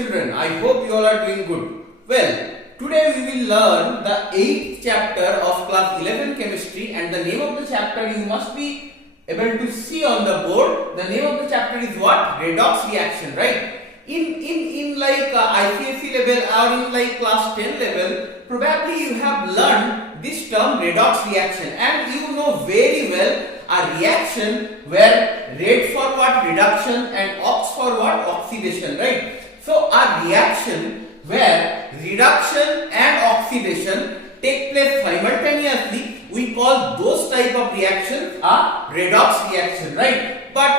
children, I hope you all are doing good. Well, today we will learn the 8th chapter of class 11 chemistry, and the name of the chapter you must be able to see on the board. The name of the chapter is what? Redox reaction, right? In like ICSE level or in like class 10 level, probably you have learned this term redox reaction, and you know very well a reaction where red for what? Reduction, and ox for what? Oxidation, right? So a reaction where reduction and oxidation take place simultaneously, we call those type of reactions a redox reaction, right? But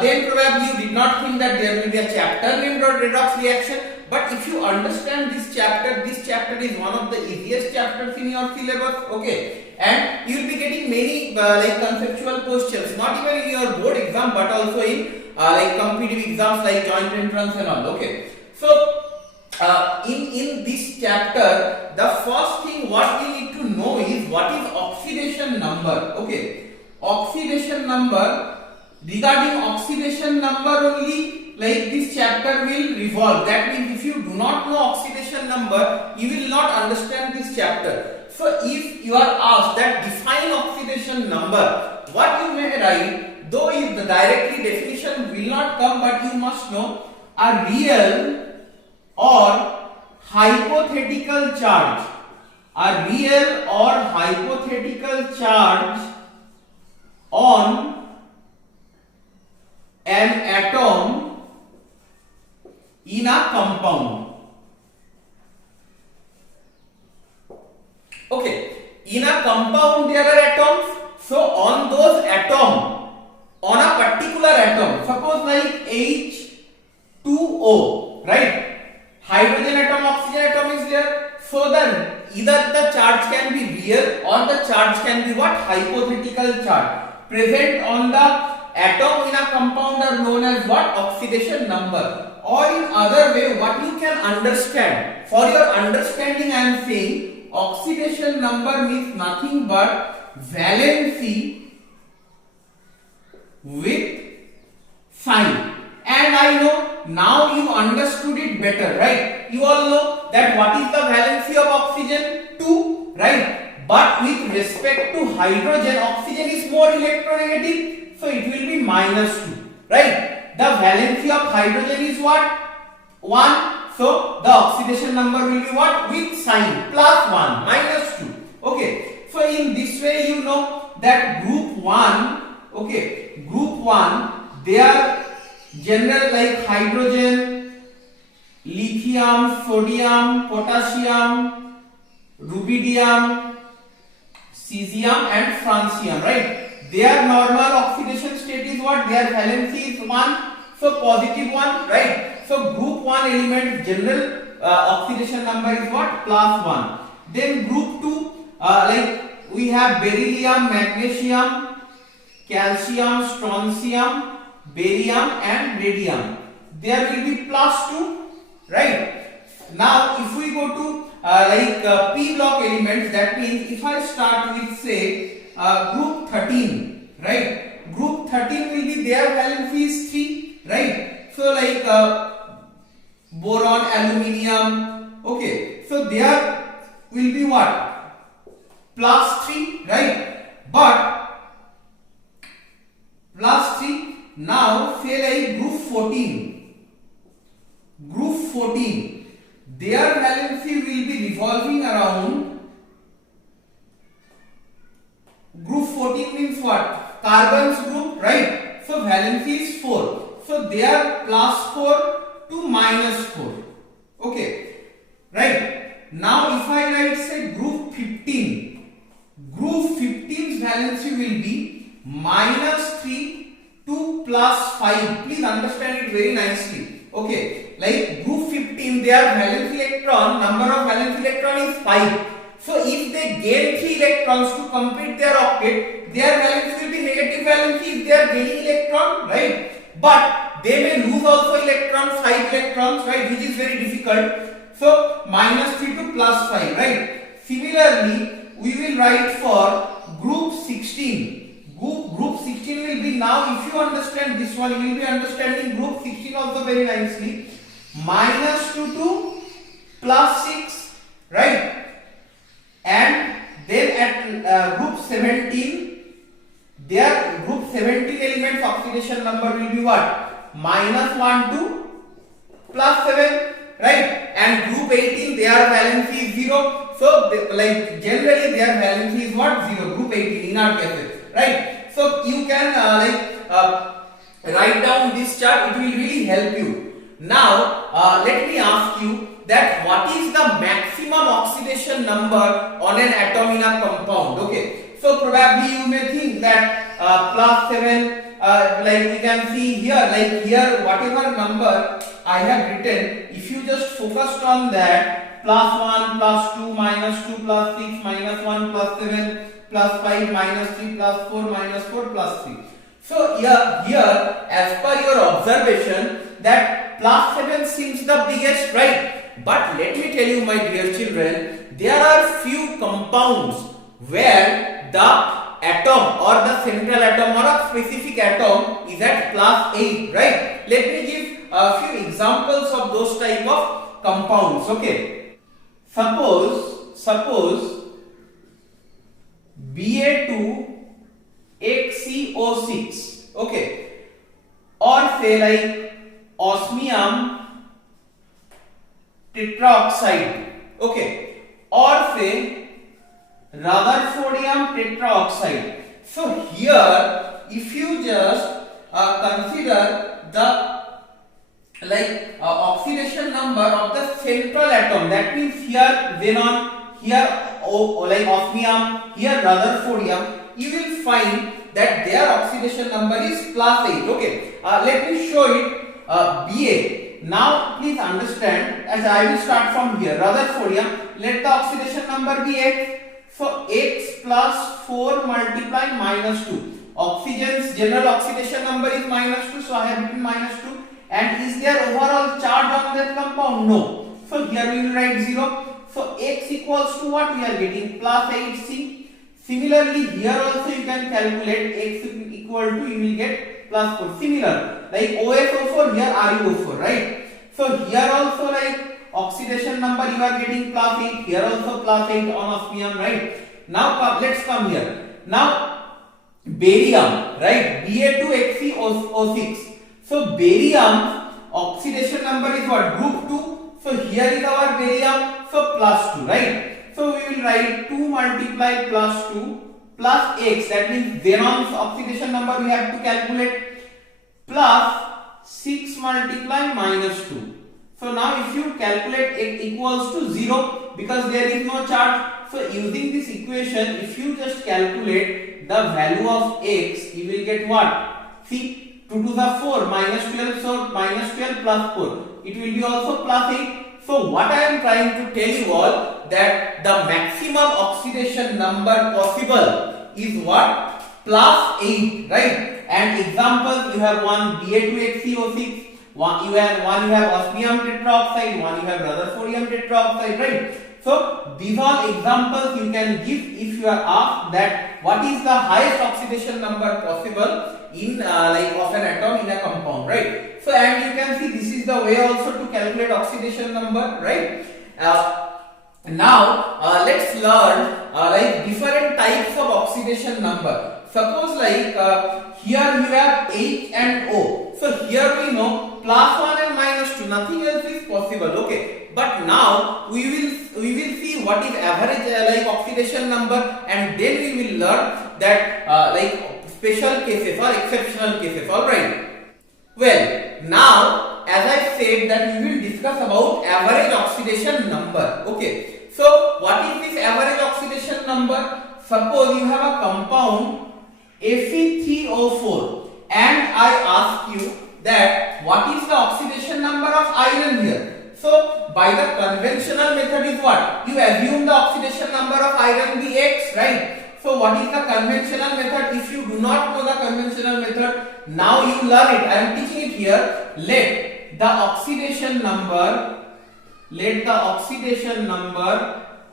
then probably you did not think that there will be a chapter named redox reaction. But if you understand this chapter is one of the easiest chapters in your syllabus, okay? And you will be getting many like conceptual questions, not even in your board exam, but also in like competitive exams like joint entrance and all, okay? So in this chapter, the first thing what we need to know is what is oxidation number, okay? Oxidation number. Regarding oxidation number only, like this chapter will revolve. That means if you do not know oxidation number, you will not understand this chapter. So if you are asked that define oxidation number, what you may write, though if the directly definition will not come, but you must know a real or hypothetical charge. A real or hypothetical charge on an atom in a compound. Okay, in a compound there are atoms. So on those atoms, on a particular atom, suppose like H2O, right? Hydrogen atom, oxygen atom is there. So then either the charge can be real or the charge can be what? Hypothetical charge present on the atom in a compound are known as what? Oxidation number. Or in other way, what you can understand, for your understanding I am saying oxidation number means nothing but valency with sign. And I know now you understood it better, right? You all know that what is the valency of oxygen? 2, right? But with respect to hydrogen, oxygen is more electronegative. So it will be -2, right? The valency of hydrogen is what? 1. So the oxidation number will be what? With sign, +1, -2. Okay. So in this way you know that group 1, okay, group 1, they are general like hydrogen, lithium, sodium, potassium, rubidium, cesium and francium, right? Their normal oxidation state is what? Their valency is 1, so +1, right? So group 1 element general oxidation number is what? +1. Then group 2, like we have beryllium, magnesium, calcium, strontium, barium and radium. There will be +2, right? Now if we go to like p block elements, that means if I start with say group 13, right? Group 13 will be their valency is 3, right? So like boron, aluminium, okay. So there will be what? +3, right? But +3. Now say like group 14. Group 14, their valency will be revolving around. Group 14 means what? Carbons group, right? So valency is 4. So they are +4 to -4. Okay, right? Now if I write say group 15, group 15's valency will be -3 to +5. Please understand it very nicely. Okay, like group 15, their valence electron, number of valence electron is 5. So if they gain 3 electrons to complete their octet, their valence will be negative valence if they are gaining electron, right? But they may lose also electrons, 5 electrons, right, which is very difficult. So -3 to +5, right? Similarly, we will write for group 16. Group 16 will be, now if you understand this one, you will be understanding group 16 also very nicely. -2 to +6, right? And then at group 17, their group 17 elements oxidation number will be what? -1 to +7, right? And group 18, their valency is 0. So like generally their valency is what? 0. Group 18 in our cases, right? So you can write down this chart. It will really help you. Now let me ask you that what is the maximum oxidation number on an atom in a compound? Okay, so probably you may think that +7, like we can see here, like here whatever number I have written, if you just focused on that, +1, +2, -2, +6, -1, +7, +5, -3, +4, -4, +3. So here as per your observation that +7 seems the biggest, right? But let me tell you, my dear children, there are few compounds where the atom or the central atom or a specific atom is at +8, right? Let me give a few examples of those type of compounds. Okay, suppose Ba2HCO6, okay, or say like osmium tetraoxide, okay, or say Rutherfordium tetraoxide. So here if you just consider the oxidation number of the central atom, that means here xenon, here like osmium, here Rutherfordium, you will find that their oxidation number is +8. Okay, let me show it. Ba. Now please understand, as I will start from here, Rutherfordium, let the oxidation number be X. So X plus 4 multiply -2. Oxygen's general oxidation number is -2, so I have written -2. And is there overall charge on that compound? No. So here we will write 0. So X equals to what we are getting? +8C. Similarly, here also you can calculate X equal to, you will get +4. Similar, like OSO4, here RuO4, right? So here also like oxidation number you are getting +8, here also +8 on osmium, right? Now let's come here. Now barium, right? Ba2HCO6. So barium oxidation number is what? Group 2. So here is our barium, so +2, right? So we will write 2 multiply +2 plus X, that means xenon's oxidation number we have to calculate, plus 6 multiply -2. So now if you calculate X equals to 0 because there is no charge. So using this equation, if you just calculate the value of X, you will get what? See, 2 to the 4 -12, so -12 plus 4. It will be also +8. So what I am trying to tell you all, that the maximum oxidation number possible is what? +8, right? And examples, you have one Ba2HCO6, one you have osmium tetraoxide, one you have Rutherfordium tetraoxide, right? So these are examples you can give if you are asked that what is the highest oxidation number possible in of an atom in a compound, right? So and you can see this is the way also to calculate oxidation number, right? Now let's learn different types of oxidation number. Suppose here you have H and O. So here we know +1 and -2, nothing else is possible, okay? But now we will see what is average oxidation number, and then we will learn that special cases or exceptional cases, all right? Well, now as I said that we will discuss about average oxidation number, okay? So what is this average oxidation number? Suppose you have a compound Fe3O4 and I ask you that what is the oxidation number of iron here? So by the conventional method is what? You assume the oxidation number of iron be X, right? So what is the conventional method? If you do not know the conventional method, now you learn it. I am teaching it here. Let the oxidation number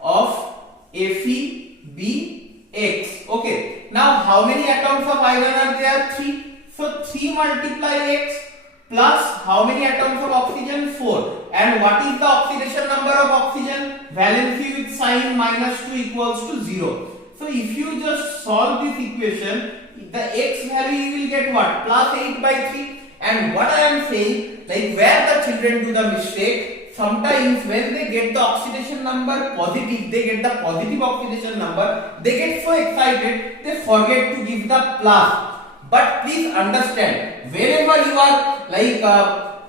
of Fe be X. Okay. Now how many atoms of iron are there? 3. So 3 multiply X plus how many atoms of oxygen? 4. 4. And what is the oxidation number of oxygen? Valency with sign -2 equals to 0. So if you just solve this equation, the x value you will get what? Plus 8 by 3. And what I am saying, like where the children do the mistake, sometimes when they get the oxidation number positive, they get the positive oxidation number, they get so excited, they forget to give the plus. But please understand, whenever you are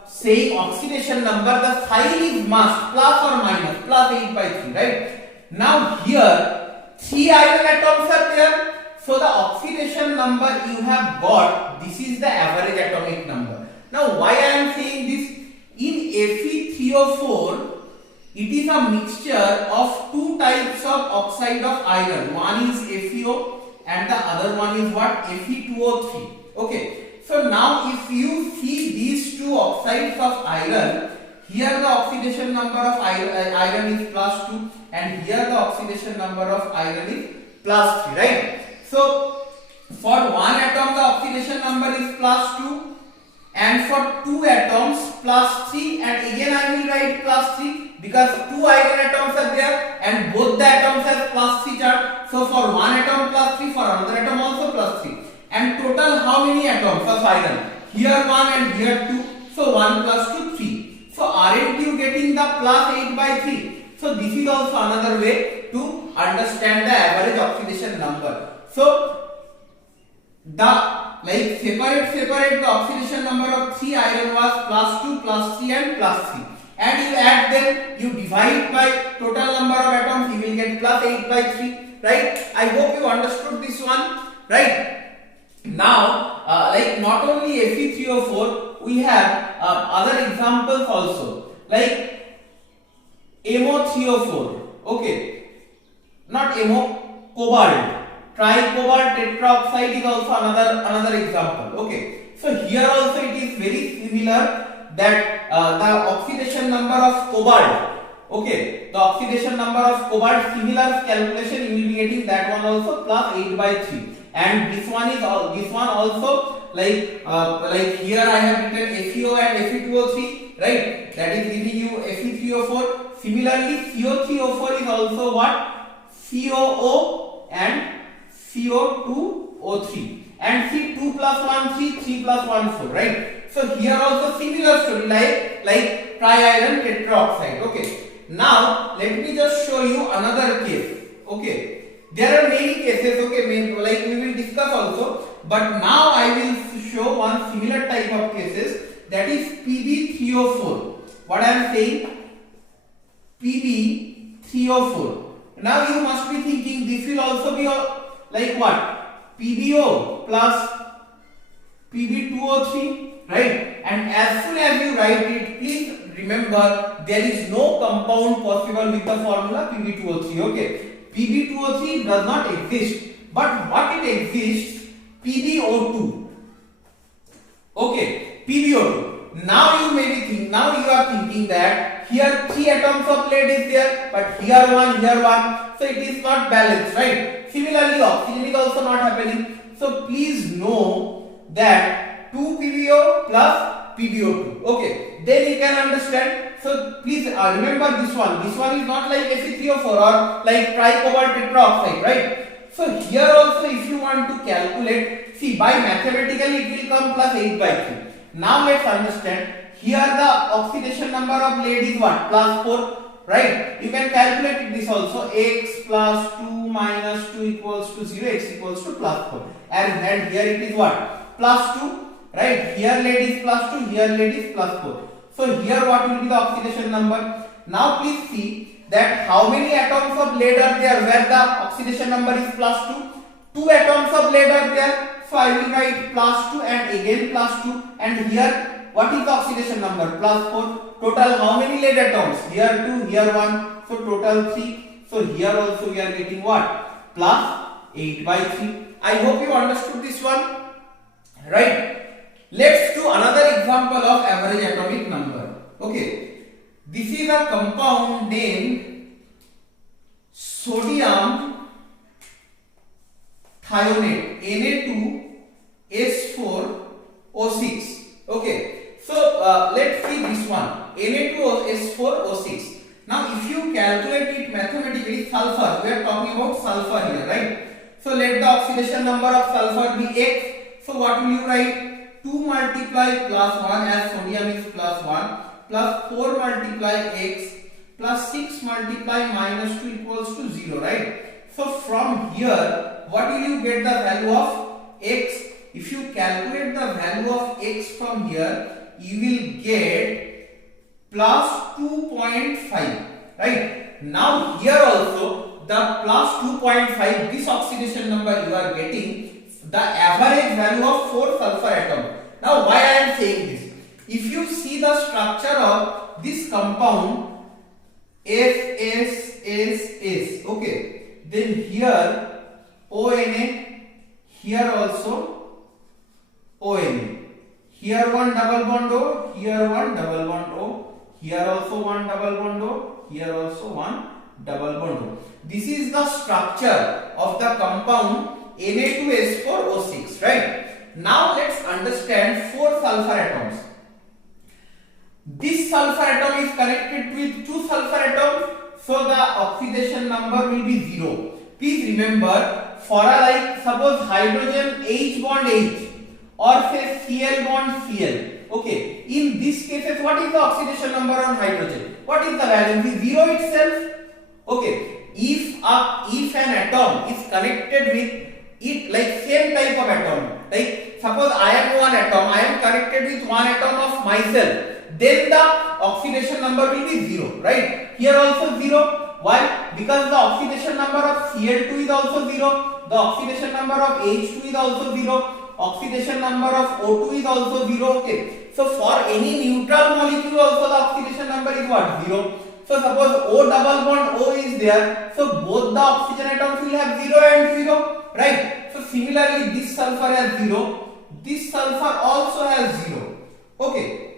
saying oxidation number, the sign is must, plus or minus, plus 8 by 3, right? Now here, 3 iron atoms are there. So the oxidation number you have got, this is the average atomic number. Now why I am saying this? In Fe3O4, it is a mixture of two types of oxide of iron. One is FeO and the other one is what? Fe2O3. Okay. So now if you see these two oxides of iron, here the oxidation number of iron is plus 2 and here the oxidation number of iron is plus 3, right? So for one atom the oxidation number is plus 2 and for two atoms plus 3, and again I will write plus 3 because two iron atoms are there and both the atoms have plus 3 charge. So for one atom plus 3, for another atom also plus 3. And total how many atoms of iron? Here 1 and here 2. So 1 plus 2, 3. So aren't you getting the plus 8 by 3? So this is also another way to understand the average oxidation number. So the separate the oxidation number of 3 iron was plus 2, plus 3 and plus 3. And you add them, you divide by total number of atoms, you will get plus 8 by 3, right? I hope you understood this one, right? Now, not only Fe3O4, we have other examples also, like MO3O4, okay, not MO, cobalt. Tricobalt tetraoxide is also another example. Okay, so here also it is very similar that the oxidation number of cobalt. Okay, the oxidation number of cobalt, similar calculation you will be getting that one also plus 8 by 3. And this one also like here I have written FeO and Fe2O3, right? That is giving you Fe3O4. Similarly, CO3O4 is also what? COO and CO2O3, and C 2 plus 1 3, 3 plus 1 4, right? So here also similar story like triiron tetraoxide. Okay, now let me just show you another case. Okay, there are many cases. Okay, like we will discuss also, but now I will show one similar type of cases, that is Pb3O4. What I am saying, Pb3O4. Now you must be thinking this will also be like what? PbO plus Pb2O3, right? And as soon as you write it, please remember there is no compound possible with the formula Pb2O3. Okay, Pb2O3 does not exist, but what it exists, PbO2. Okay, PbO2. Now you are thinking that here 3 atoms of lead is there, but here 1, so it is not balanced, right? Similarly, oxygen is also not happening. So please know that 2 PbO plus PbO2. Okay, then you can understand. So please remember this one. This one is not like Fe3O4 or like tricobalt tetraoxide, right? So here also, if you want to calculate, see, by mathematically it will come plus 8 by 3. Now let's understand. Here the oxidation number of lead is what? Plus 4. Right? You can calculate this also. X plus 2 minus 2 equals to 0. X equals to plus 4. And here it is what? Plus 2. Right? Here lead is plus 2. Here lead is plus 4. So here what will be the oxidation number? Now please see that how many atoms of lead are there where the oxidation number is plus 2. 2 atoms of lead are there. So I will write plus 2 and again plus 2. And here what is the oxidation number? Plus 4. Total how many lead atoms? Here 2, here 1. So total 3. So here also we are getting what? Plus 8 by 3. I hope you understood this one. Right? Let's do another example of average atomic number. Okay. This is a compound named sodium thionate, Na2S4O6. Okay. So let's see this one. Na2S4O6. Now if you calculate it mathematically, sulfur, we are talking about sulfur here, right? So let the oxidation number of sulfur be X. So what will you write? 2 multiply plus 1, as sodium is plus 1, plus 4 multiply X plus 6 multiply minus 2 equals to 0, right? So from here, what will you get the value of X? If you calculate the value of X from here, you will get plus 2.5, right? Now here also the plus 2.5, this oxidation number you are getting the average value of 4 sulfur atom. Now why I am saying this? If you see the structure of this compound FSSS, okay, then here ONA, here also ONA, here one double bond O, here one double bond O, here also one double bond O, here also one double bond O. This is the structure of the compound Na2S4O6, right? Now let's understand 4 sulfur atoms. This sulfur atom is connected with 2 sulfur atoms, so the oxidation number will be 0. Please remember, for a like suppose hydrogen H bond H or say Cl bond Cl. Okay, in these cases, what is the oxidation number on hydrogen? What is the valency? 0 itself. Okay, if an atom is connected with it like same type of atom, like suppose I am one atom, I am connected with one atom of myself, then the oxidation number will be 0, right? Here also 0. Why? Because the oxidation number of Cl2 is also 0, the oxidation number of H2 is also 0, oxidation number of O2 is also 0. Okay, so for any neutral molecule also the oxidation number is what? 0. So suppose O double bond O is there, so both the oxygen atoms will have 0 and 0, right? So similarly this sulfur has 0, this sulfur also has 0. Okay,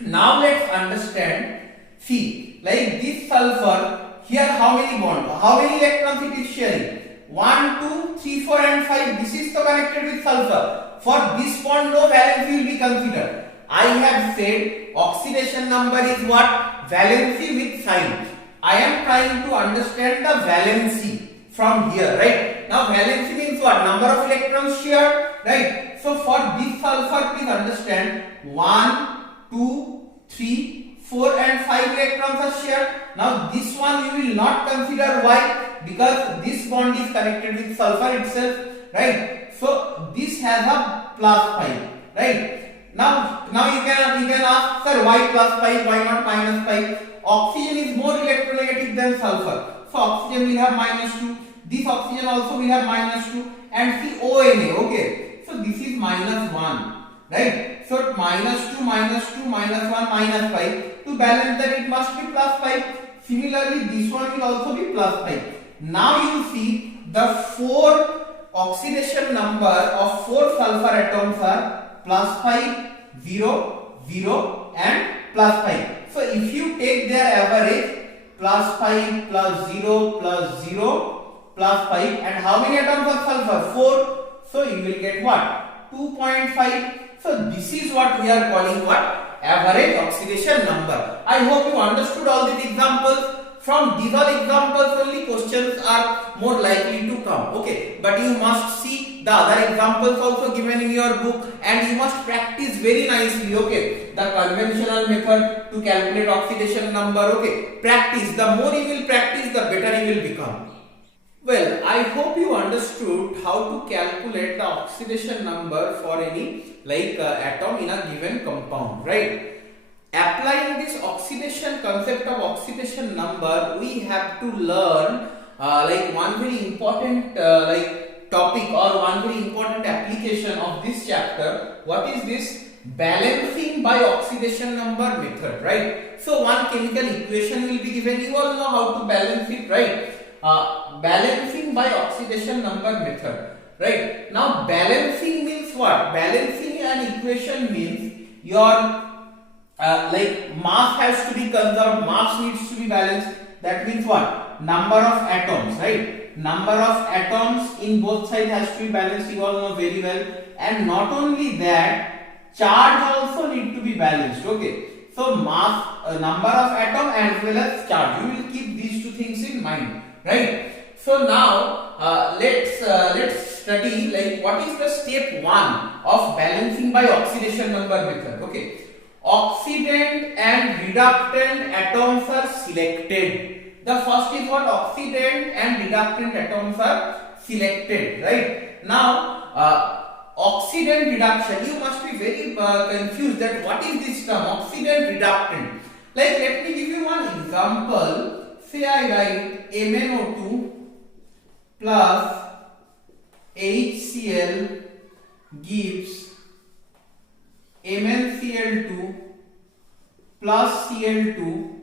now let's understand. See, like this sulfur, here how many bonds, how many electrons it is sharing? 1, 2, 3, 4 and 5. This is so connected with sulfur. For this bond no valency will be considered. I have said oxidation number is what? Valency with sign. I am trying to understand the valency from here, right? Now valency means what? Number of electrons shared, right? So for this sulfur, please understand 1, 2, 3, 4 and 5 electrons are shared. Now this one you will not consider. Why? Because this bond is connected with sulfur itself, right? So this has a plus 5, right? Now you can ask, sir, why plus 5, why not minus 5? Oxygen is more electronegative than sulfur, so oxygen will have minus 2, this oxygen also will have minus 2, and see ONA, okay, so this is minus 1, right? So minus 2, minus 2, minus 1, minus 5, to balance that it must be plus 5. Similarly this one will also be plus 5. Now you see the 4 oxidation number of 4 sulfur atoms are plus 5, 0, 0 and plus 5. So if you take their average, plus 5 plus 0 plus 0 plus 5, and how many atoms of sulfur? 4. So you will get what? 2.5. So this is what we are calling what? Average oxidation number. I hope you understood all these examples. From these all examples only questions are more likely to come. Okay, but you must see the other examples also given in your book, and you must practice very nicely. Okay, the conventional method to calculate oxidation number. Okay, practice. The more you will practice, the better you will become. Well, I hope you understood how to calculate the oxidation number for any atom in a given compound, right? Applying this oxidation concept of oxidation number, we have to learn one very important topic or one very important application of this chapter. What is this? Balancing by oxidation number method, right? So one chemical equation will be given. You all know how to balance it, right? Balancing by oxidation number method, right? Now balancing means what? Balancing an equation means your mass has to be conserved, mass needs to be balanced. That means what? Number of atoms, right? Number of atoms in both sides has to be balanced. You all know very well. And not only that, charge also need to be balanced. Okay. So mass, number of atom as well as charge. You will keep these two things in mind, right? So now let's study like what is the step 1 of balancing by oxidation number method. Okay, oxidant and reductant atoms are selected. The first is what? Oxidant and reductant atoms are selected, right? Now oxidant reduction, you must be very confused that what is this term oxidant reductant. Like, let me give you one example. Say I write MnO2 plus HCl gives MnCl2 plus Cl2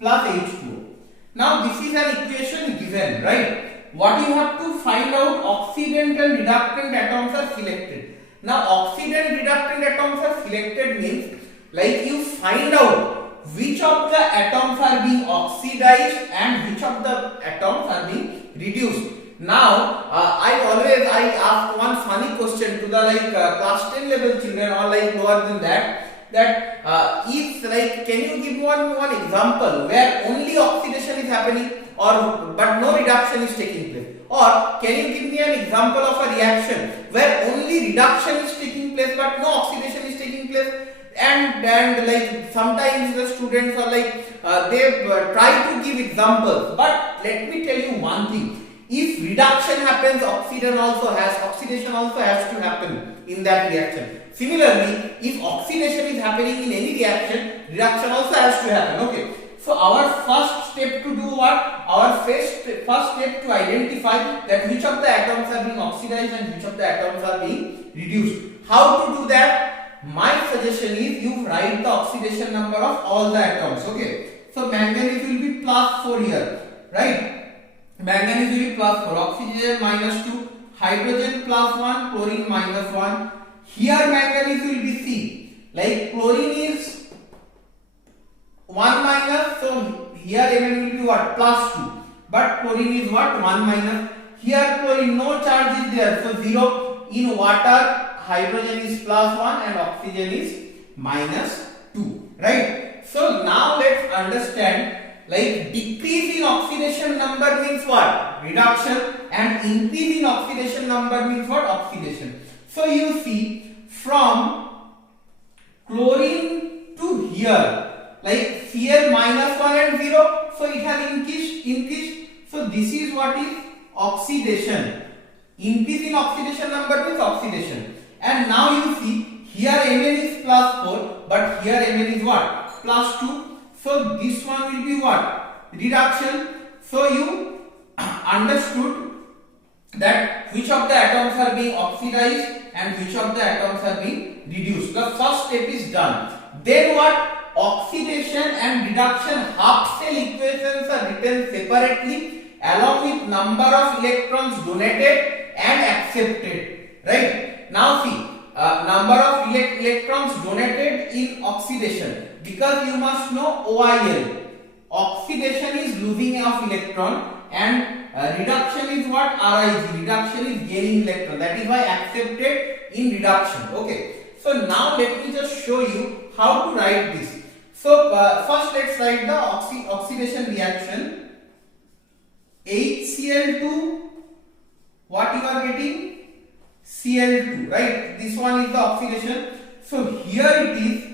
plus H2O. Now this is an equation given, right? What you have to find out, oxidant and reductant atoms are selected. Now oxidant reductant atoms are selected means like you find out which of the atoms are being oxidized and which of the atoms are being reduced. Now I ask one funny question to the class 10 level children or like lower than that is like, can you give one example where only oxidation is happening or but no reduction is taking place, or can you give me an example of a reaction where only reduction is taking place but no oxidation is taking place? And like sometimes the students are like they try to give examples, but let me tell you one thing. If reduction happens, oxidation also has to happen in that reaction. Similarly, if oxidation is happening in any reaction, reduction also has to happen. Okay. So our first step to do what? Our first step to identify that which of the atoms are being oxidized and which of the atoms are being reduced. How to do that? My suggestion is you write the oxidation number of all the atoms. Okay. So manganese will be plus 4 here, right? Manganese will be plus 4, oxygen minus 2, hydrogen plus 1, chlorine minus 1. Here manganese will be C. Like chlorine is 1 minus, so here Mn will be what? Plus 2. But chlorine is what? 1 minus. Here chlorine, no charge is there, so 0. In water, hydrogen is plus 1 and oxygen is minus 2. Right? So now let's understand, like decrease in oxidation number means what? Reduction, and increase in oxidation number means what? Oxidation. So you see from chlorine to here, like Cl minus 1 and 0, so it has increased. So this is what is oxidation. Increase in oxidation number means oxidation. And now you see here Mn is plus 4, but here Mn is what? Plus 2. So this one will be what? Reduction. So you understood that which of the atoms are being oxidized and which of the atoms are being reduced. The first step is done. Then what? Oxidation and reduction half cell equations are written separately along with number of electrons donated and accepted. Right? Now see, number of electrons donated in oxidation, because you must know OIL. Oxidation is losing of electron and reduction is what? RIG. Reduction is gaining electron. That is why accepted in reduction. Okay. So now let me just show you how to write this. So first let's write the oxidation reaction. HCl2, what you are getting? Cl2, right? This one is the oxidation. So here it is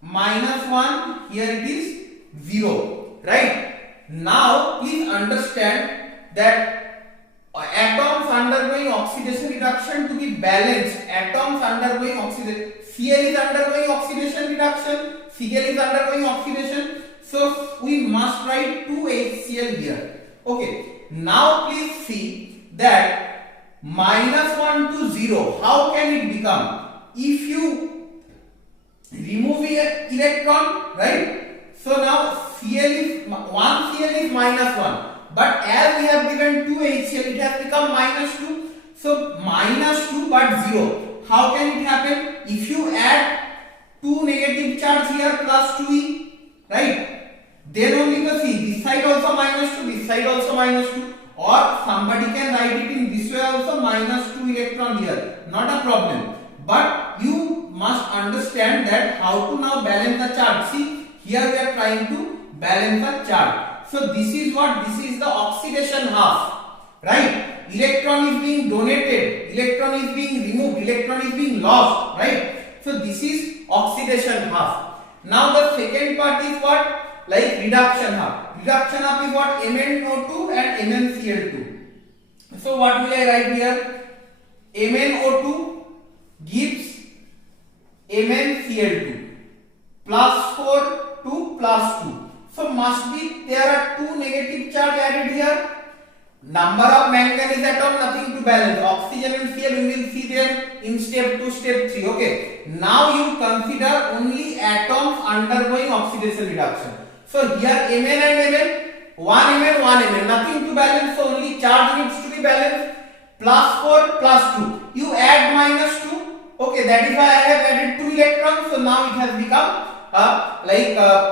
minus 1, here it is 0, right? Now please understand that atoms undergoing oxidation reduction to be balanced, atoms undergoing oxidation, Cl is undergoing oxidation reduction, Cl is undergoing oxidation, so we must write 2 HCl here. Okay, now please see that minus 1 to 0, how can it become? If you remove an electron, right? So now Cl is 1 Cl is minus 1, but as we have given 2 HCl, it has become minus 2. So minus 2 but 0. How can it happen? If you add 2 negative charge here plus 2e, right? Then only the C, this side also minus 2, this side also minus 2, or somebody can write it in this way also, minus 2 electron here, not a problem. But you must understand that how to now balance the charge. See, here we are trying to balance the charge. So this is what? This is the oxidation half, right? Electron is being donated, electron is being removed, electron is being lost, right? So this is oxidation half. Now the second part is what? Like reduction half. Reduction half is what? MnO2 and MnCl2. So what will I write here? MnO2 gives MnCl2 plus 4 to plus 2. So must be there are two negative charge added here. Number of manganese atom nothing to balance. Oxygen and Cl we will see them in step 2, step 3. Okay. Now you consider only atoms undergoing oxidation reduction. So here Mn and Mn, 1 Mn, 1 Mn, nothing to balance. So only charge needs to be balanced. Plus 4 plus 2. You add minus 2. Okay, that is why I have added 2 electrons. So now it has become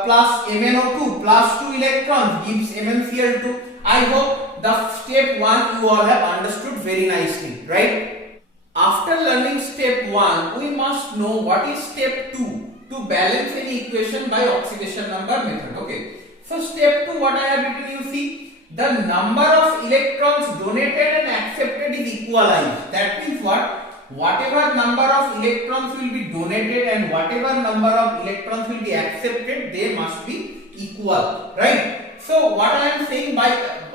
plus MnO2 plus 2 electrons gives MnCl2. I hope the step 1 you all have understood very nicely, right? After learning step 1, we must know what is step 2 to balance any equation by oxidation number method. Okay. So step 2, what I have written, you see, the number of electrons donated and accepted is equalized. That means what? Whatever number of electrons will be donated and whatever number of electrons will be accepted, they must be equal, right? So what I am saying, by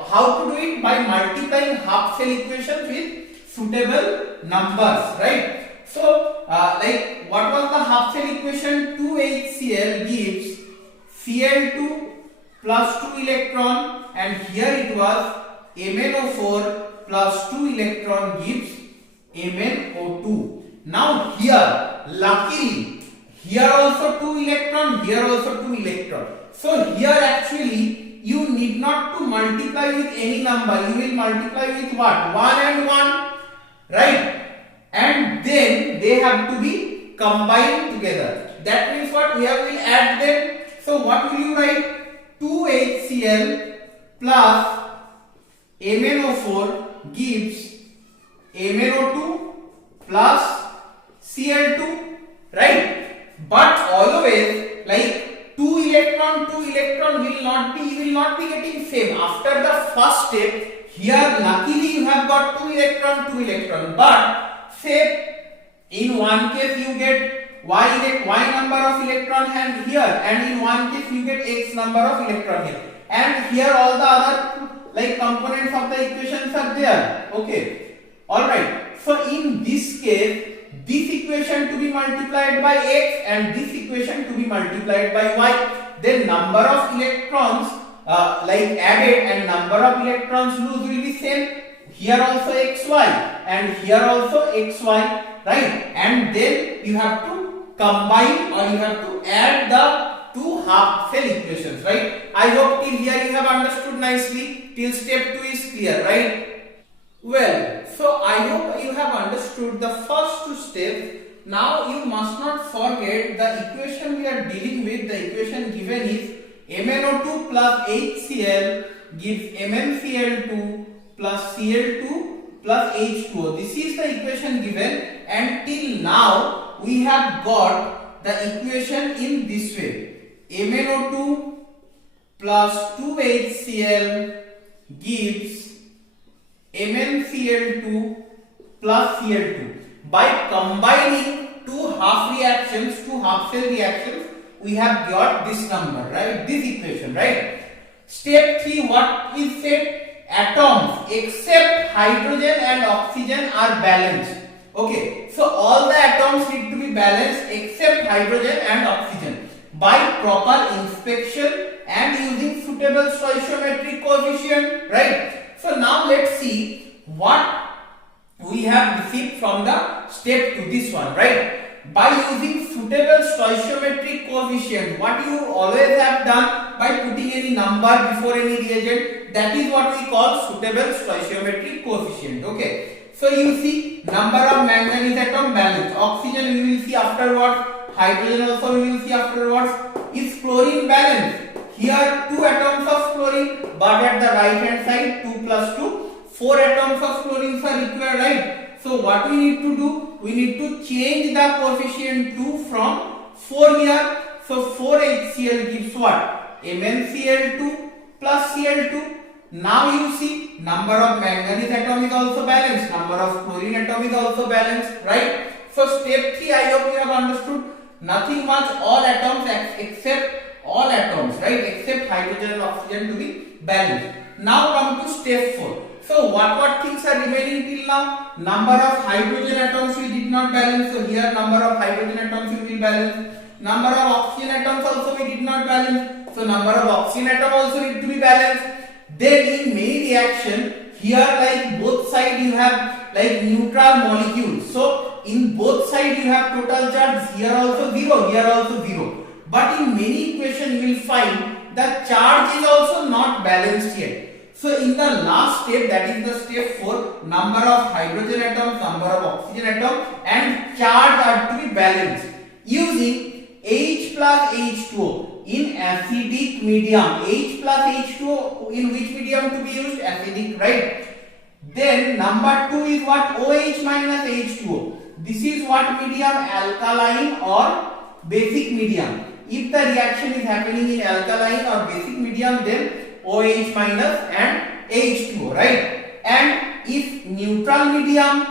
how to do it? By multiplying half cell equations with suitable numbers, right? So what was the half cell equation? 2HCl gives Cl2 plus 2 electron, and here it was MnO4 plus 2 electron gives MnO2. Now here, luckily, here also 2 electron, here also 2 electron. So here actually you need not to multiply with any number. You will multiply with what? 1 and 1, right? And then they have to be combined together. That means what? We will add them. So what will you write? 2HCl plus MnO4 gives MnO2 plus Cl2, right? But always, like 2 electron will not be getting same. After the first step, here luckily you have got 2 electron, but say in one case you get y number of electron and here, and in one case you get x number of electron here, and here all the other like components of the equations are there. Okay, all right. So in this case, this equation to be multiplied by x and this equation to be multiplied by y. Then number of electrons added and number of electrons loose will be same. Here also xy and here also xy, right? And then you have to combine or you have to add the two half cell equations, right? I hope till here you have understood nicely. Till step 2 is clear, right? Well, so I hope you have understood the first two steps. Now you must not forget the equation we are dealing with. The equation given is MnO2 plus HCl gives MnCl2 plus Cl2 plus H2O. This is the equation given, and till now we have got the equation in this way. MnO2 plus 2HCl gives MnCl2 plus Cl2. By combining two half cell reactions, we have got this number, right? This equation, right? Step 3, what is said? Atoms except hydrogen and oxygen are balanced. Okay, so all the atoms need to be balanced except hydrogen and oxygen by proper inspection and using suitable stoichiometric coefficient, right? So now let's see what we have received from the step to this one, right? By using suitable stoichiometric coefficient, what you always have done by putting any number before any reagent, that is what we call suitable stoichiometric coefficient. Okay, so you see number of manganese atom balance, oxygen we will see afterwards, hydrogen also we will see afterwards. Is chlorine balanced? Here 2 atoms of chlorine, but at the right hand side 2 plus 2, 4 atoms of chlorine are required, right? So what we need to do? we need to change the coefficient 2 from 4 here. So 4HCl gives what? MnCl2 plus Cl2. Now you see number of manganese atom is also balanced, number of chlorine atom is also balanced, right? So step 3, I hope you have understood. Nothing much, all atoms right, except hydrogen and oxygen to be balanced. Now come to step 4. So what things are remaining till now? Number of hydrogen atoms we did not balance. So here number of hydrogen atoms we will balance. Number of oxygen atoms also we did not balance. So number of oxygen atom also need to be balanced. Then in main reaction, here like both side you have like neutral molecules. So in both side you have total charge. Here also 0, here also 0. But in many equation you will find the charge is also not balanced yet. So in the last step, that is the step 4, number of hydrogen atoms, number of oxygen atom and charge are to be balanced using H plus H2O in acidic medium. H plus H2O in which medium to be used? Acidic, right? Then number 2 is what? OH minus H2O. This is what medium? Alkaline or basic medium. If the reaction is happening in alkaline or basic medium, then OH minus and H2O, right? And if neutral medium,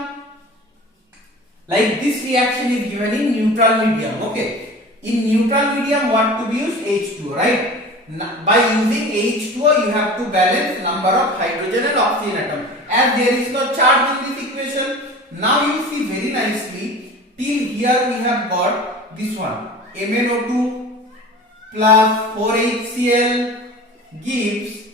like this reaction is given in neutral medium, okay? In neutral medium, what to be used? H2O, right? By using H2O, you have to balance number of hydrogen and oxygen atom. As there is no charge in this equation, now you see very nicely, till here we have got this one, MnO2 plus 4HCl gives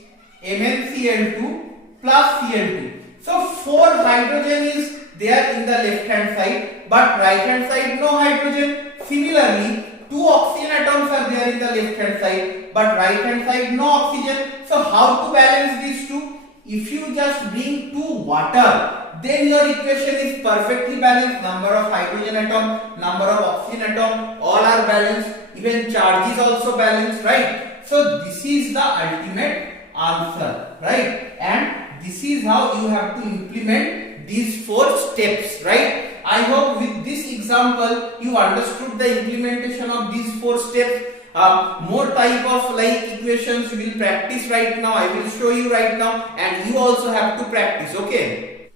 MnCl2 plus Cl2. So 4 hydrogen is there in the left hand side, but right hand side no hydrogen. Similarly, 2 oxygen atoms are there in the left hand side, but right hand side no oxygen. So how to balance these two? If you just bring 2 water, then your equation is perfectly balanced. Number of hydrogen atom, number of oxygen atom, all are balanced. Even charge is also balanced, right? So this is the ultimate answer, right? And this is how you have to implement these 4 steps, right? I hope with this example you understood the implementation of these 4 steps. More type of like equations you will practice right now. I will show you right now, and you also have to practice, okay?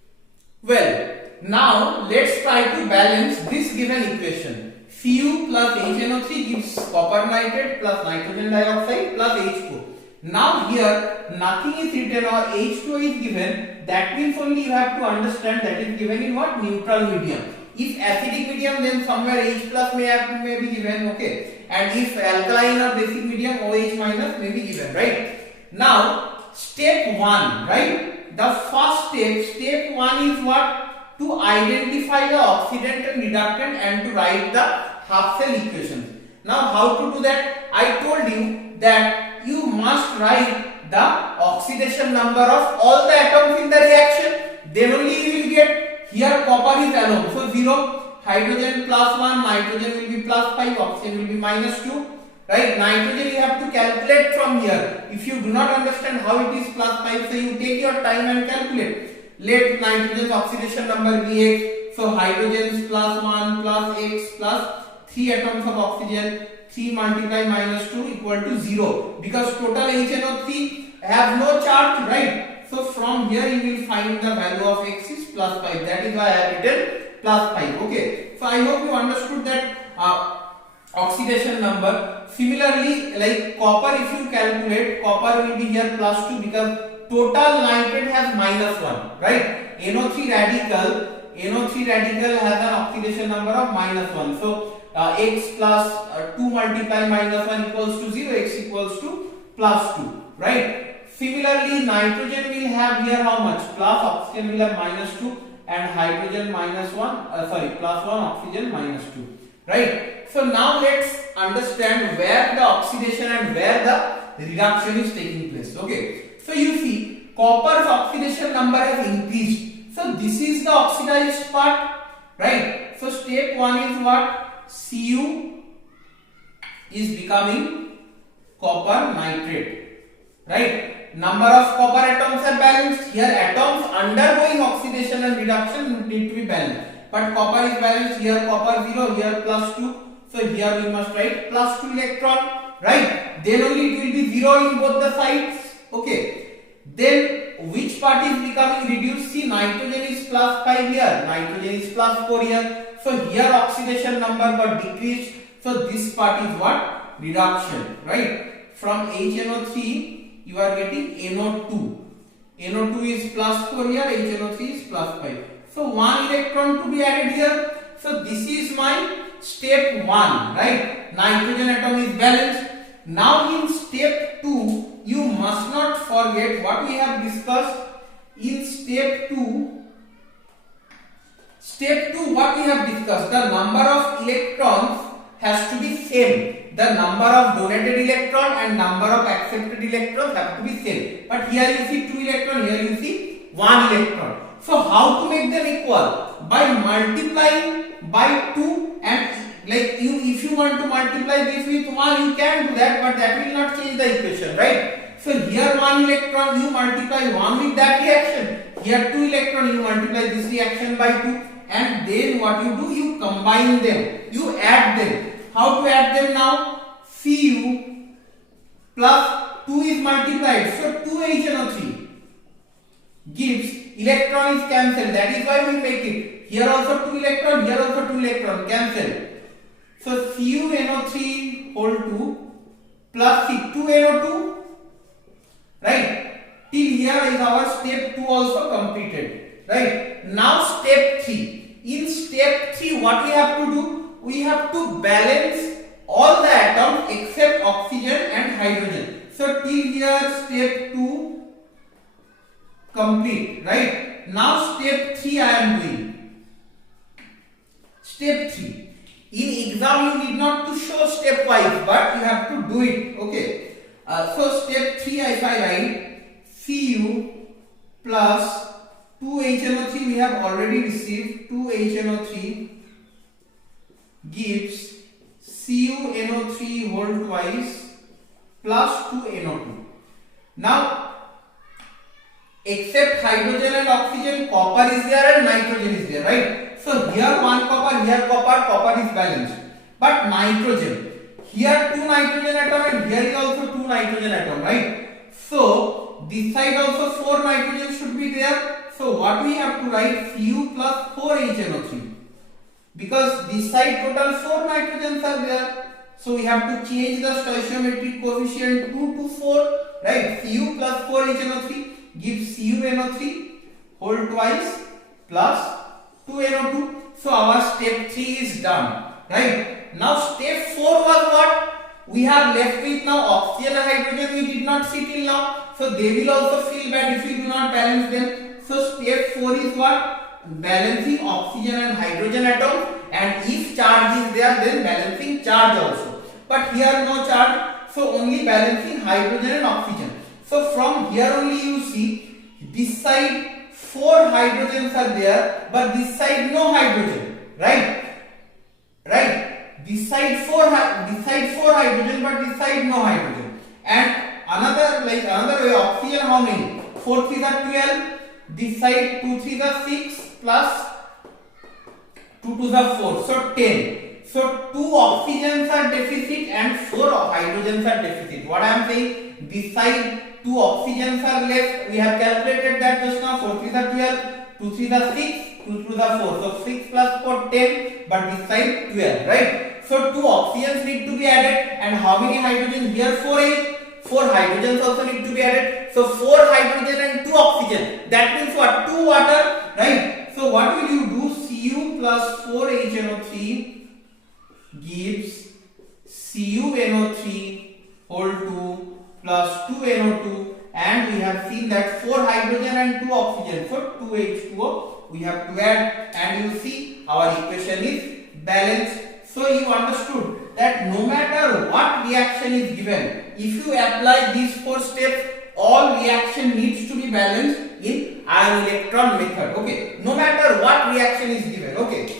Well, now let's try to balance this given equation. Cu plus HNO3 gives copper nitrate plus nitrogen dioxide plus H2O. Now here nothing is written or H2O is given. That means only you have to understand that is given in what? Neutral medium. If acidic medium, then somewhere H plus may be given, okay? And if alkaline or basic medium, OH minus may be given, right? Now step 1, right? The first step 1 is what? To identify the oxidant and reductant and to write the half cell equations. Now how to do that? I told you that you must write the oxidation number of all the atoms in the reaction. Then only you will get. Here copper is alone, so 0, hydrogen plus 1, nitrogen will be plus 5, oxygen will be minus 2, right? Nitrogen you have to calculate from here. If you do not understand how it is plus 5, so you take your time and calculate. Let nitrogen's oxidation number be X, so hydrogen's plus 1 plus X plus 3 atoms of oxygen, 3 multiply minus 2 equal to 0, because total HNO3 have no charge, right? So from here you will find the value of X is plus 5. That is why I have written plus 5. Okay. So I hope you understood that oxidation number. Similarly, like copper, if you calculate, copper will be here plus 2 because total nitrate has minus 1. Right? NO3 radical has an oxidation number of minus 1. So X plus 2 multiply minus 1 equals to 0. X equals to plus 2. Right? Similarly, nitrogen will have here how much? Plus, oxygen will have minus 2 and hydrogen minus 1, plus 1, oxygen minus 2. Right? So now let's understand where the oxidation and where the reduction is taking place. Okay. So you see, copper's oxidation number has increased. So this is the oxidized part. Right? So step 1 is what? Cu is becoming copper nitrate. Right? Number of copper atoms are balanced. Here atoms undergoing oxidation and reduction need to be balanced. but copper is balanced. Here copper 0, here plus 2. So here we must write plus 2 electron, right? Then only it will be 0 in both the sides. Okay. Then which part is becoming reduced? See, nitrogen is plus 5 here, nitrogen is plus 4 here. So here oxidation number got decreased. So this part is what? Reduction, right? From HNO3 you are getting NO2. NO2 is plus 4 here, HNO3 is plus 5. So 1 electron to be added here. So this is my step 1, right? Nitrogen atom is balanced. Now in step 2, you must not forget what we have discussed in step 2. Step 2, what we have discussed, the number of electrons has to be same. The number of donated electron and number of accepted electrons have to be same. But here you see 2 electron, here you see 1 electron. So how to make them equal? By multiplying by 2, and like if you want to multiply this with 1, you can do that, but that will not change the equation, right? So here 1 electron, you multiply 1 with that reaction. Here 2 electron, you multiply this reaction by 2, and then what you do, you combine them, you add them. How to add them now? Cu plus 2 is multiplied, so 2HNO3 gives, electron is cancelled, that is why we make it. Here also 2 electron, here also 2 electron, cancel. So CuNO3 whole 2 plus C2NO2, right? Till here is our step 2 also completed, right? Now step 3. In step 3, what we have to do? We have to balance all the atoms except oxygen and hydrogen. So till here step 2 complete, right? Now step 3 I am doing. Step 3. In exam you need not to show stepwise, but you have to do it. Okay. So step 3 if I write Cu plus 2HNO3 we have already received. 2HNO3 gives CuNO3 whole twice plus 2NO2. Now except hydrogen and oxygen, copper is there and nitrogen is there, right? So here 1 copper, here copper is balanced. But nitrogen, here 2 nitrogen atom and here is also 2 nitrogen atom, right? So this side also 4 nitrogen should be there. So what we have to write? Cu plus 4HNO3. Because this side total 4 nitrogens are there. So we have to change the stoichiometric coefficient 2 to 4, right? Cu plus 4HNO3 gives CuNO3 whole twice plus 2NO2. So our step 3 is done, right? Now step 4 was what? We have left with now oxygen and hydrogen we did not see till now. So they will also feel bad if we do not balance them. So step 4 is what? Balancing oxygen and hydrogen atoms, and if charge is there then balancing charge also. But here no charge, so only balancing hydrogen and oxygen. So from here only you see this side 4 hydrogens are there, but this side no hydrogen, right? Right? This side 4 hydrogen, but this side no hydrogen. And another way, oxygen how many? 4 3s are 12. This side 2 3s are 6 plus 2 2s are 4, so 10. So 2 oxygens are deficit and 4 hydrogens are deficit. What I am saying, this side 2 oxygens are left. We have calculated that just now. 4 3s are 12, 2 3s are 6, 2 2s are 4. So 6 plus 4 10, but this side 12, right? So 2 oxygens need to be added, and how many hydrogens? Here 4 hydrogens also need to be added. So 4 hydrogen and 2 oxygen. That means what? 2 water, right? So what will you do? Cu plus 4HNO3 gives CuNO3 whole 2 plus 2NO2, and we have seen that 4 hydrogen and 2 oxygen, so 2H2O we have to add, and you see our equation is balanced. So you understood that no matter what reaction is given, if you apply these 4 steps, all reaction needs to be balanced in ion electron method. Okay, no matter what reaction is given. Okay.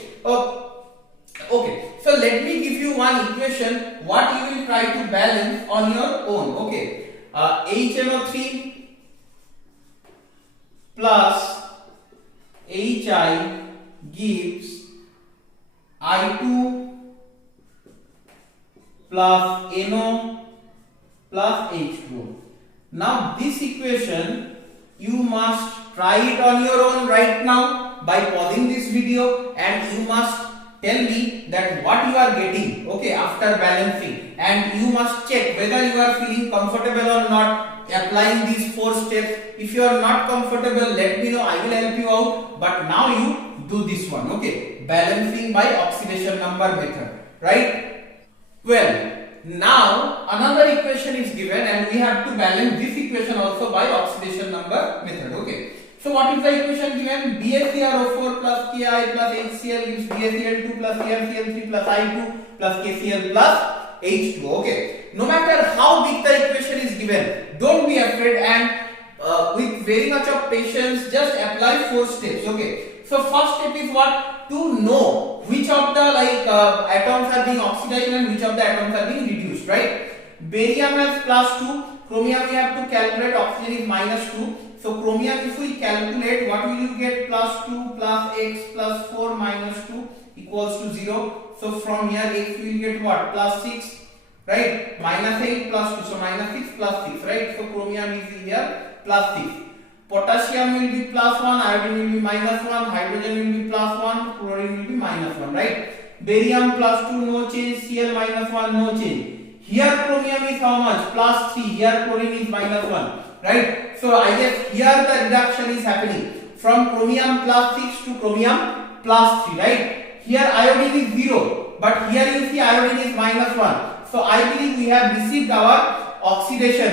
Okay, so let me give you one equation what you will try to balance on your own. Okay, HNO3 plus HI gives I2 plus NO plus H2O. Now this equation you must try it on your own right now by pausing this video, and you must tell me that what you are getting, okay, after balancing, and you must check whether you are feeling comfortable or not applying these 4 steps. If you are not comfortable, let me know, I will help you out, but now you do this one, okay, balancing by oxidation number method, right? Well, now another equation is given and we have to balance this equation also by oxidation number method, okay. So what is the equation given? BaCrO4 plus Ki plus HCl gives BaCl2 plus CrCl3 plus I2 plus KCl plus H2O, okay. No matter how big the equation is given, don't be afraid, and with very much of patience just apply 4 steps, okay. So first step is what? To know which of the atoms are being oxidized and which of the atoms are being reduced, right? Barium has +2, chromium we have to calculate, oxygen is -2. So chromium, if we calculate, what will you get? +2 plus x plus 4 minus 2 equals to 0. So from here x we will get what? +6, right? -8 plus 2, so -6 plus 6, right? So chromium is here +6. Potassium will be +1, iodine will be -1, hydrogen will be +1, chlorine will be -1, right? Barium +2, no change. Cl -1, no change. Here chromium is how much? +3. Here chlorine is -1, right? So I guess here the reduction is happening from chromium +6 to chromium +3, right? Here iodine is 0, but here you see iodine is -1. So I believe we have received our oxidation.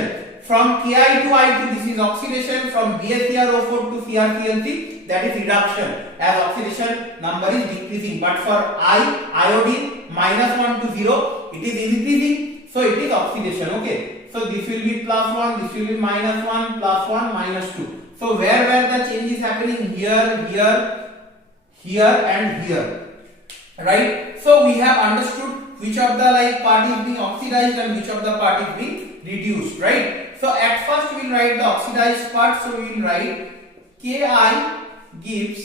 From Ki to I2, this is oxidation. From BaCrO4 to CrCl3, that is reduction, as oxidation number is decreasing. But for iodine -1 to 0, it is increasing, so it is oxidation, okay. So this will be +1, this will be -1, +1, -2. So where the change is happening? Here, here and here, right? So we have understood which of the part is being oxidized and which of the part is being reduced, right? So at first we will write the oxidized part. So we will write Ki gives